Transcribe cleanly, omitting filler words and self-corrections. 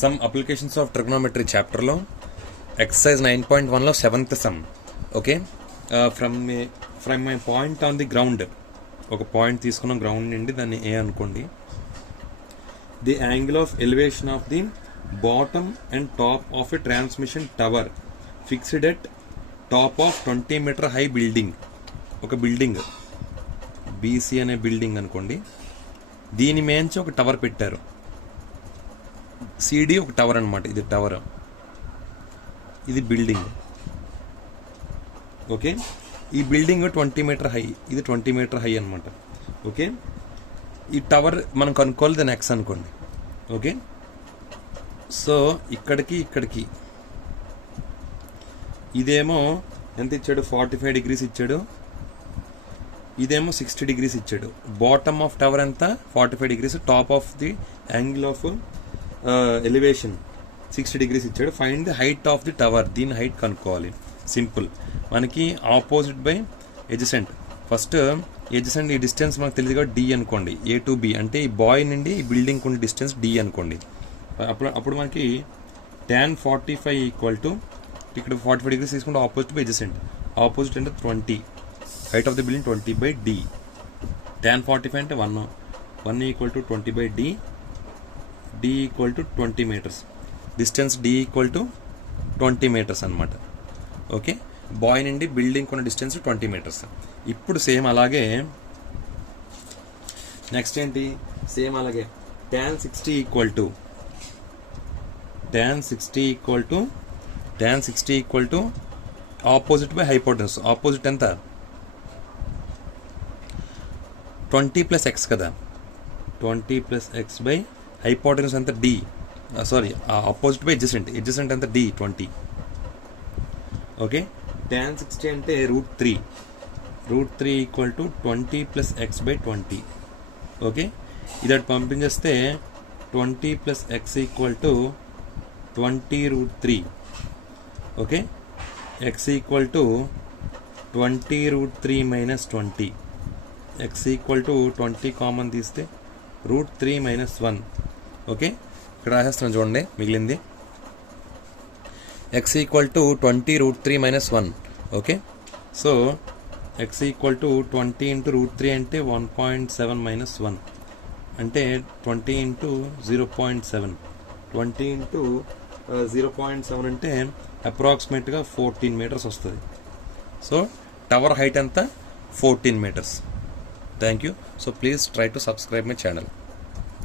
Some applications of trigonometry చాప్టర్లో exercise 9.1లో 7th sum. Okay, from my point on the ground, ఒక point తీసుకున్నాం ground నుండి, దాన్ని ఏ అనుకోండి. The angle of elevation of the bottom and top of a transmission tower fixed at top of 20 metre high building. ఒక building BC అనే building అనుకోండి, దీని మేంచి ఒక టవర్ పెట్టారు. సిడి ఒక టవర్ అనమాట, ఇది టవర్, ఇది బిల్డింగ్. ఓకే, ఈ బిల్డింగ్ 20 మీటర్ హై, ఇది 20 మీటర్ హై అనమాట. ఓకే, ఈ టవర్ మనం కనుక్కోవాలి, దాని ఎక్స్ అనుకోండి. ఓకే, సో ఇక్కడికి ఇదేమో ఎంత ఇచ్చాడు, 45 degrees ఇచ్చాడు, ఇదేమో 60 degrees ఇచ్చాడు. బాటమ్ ఆఫ్ టవర్ ఎంత, 45 degrees, top of the angle of elevation 60 degrees ఇచ్చాడు. Find the height of the tower, దీని హైట్ కనుక్కోవాలి. సింపుల్, మనకి opposite by adjacent. First adjacent ఈ డిస్టెన్స్ మనకు తెలియదు కాబట్టి డి అనుకోండి, ఏ టు బి అంటే ఈ బాయ్ నుండి ఈ బిల్డింగ్ ఉన్న డిస్టెన్స్ డి అనుకోండి. అప్పుడు మనకి tan 45 ఈక్వల్ టు, ఇక్కడ 45 degrees తీసుకుంటే ఆపోజిట్ బై ఎడ్జసెంట్, ఆపోజిట్ అంటే 20, height of the building 20 by d. tan 45 అంటే 1 equal to 20 by d, d equal to 20 meters. Distance d equal to 20 meters అనమాట. Okay, bye నుండి building కొన్న distance 20 meters. ఇప్పుడు same అలాగే next ఏంటి, same అలాగే tan 60 equal to opposite by hypotenuse. Opposite ఎంత, 20 + x కదా, 20 + x బై హైపోటెనస్ ఎంత d, sorry opposite by adjacent ఎంత d, 20. ఓకే, tan 60 అంటే √3 equal to 20 + x by 20. Okay, ఇది అటు పంపించేస్తే 20 + x equal to 20 √3. Okay, x equal to 20 √3 - 20. x equal to 20 common తీస్తే √3 - 1. Okay, ఇక్కడ రాసేస్తున్నాను చూడండి, మిగిలింది x equal to 20 √3 - 1. Okay, so x equal to 20 × √3 అంటే 1.7 - 1 అంటే 20 × 0.7. 20 × 0.7 అంటే అప్రాక్సిమేట్గా 14 meters వస్తుంది. సో టవర్ హైట్ ఎంత, 14 meters. Thank you. So please try to subscribe my channel.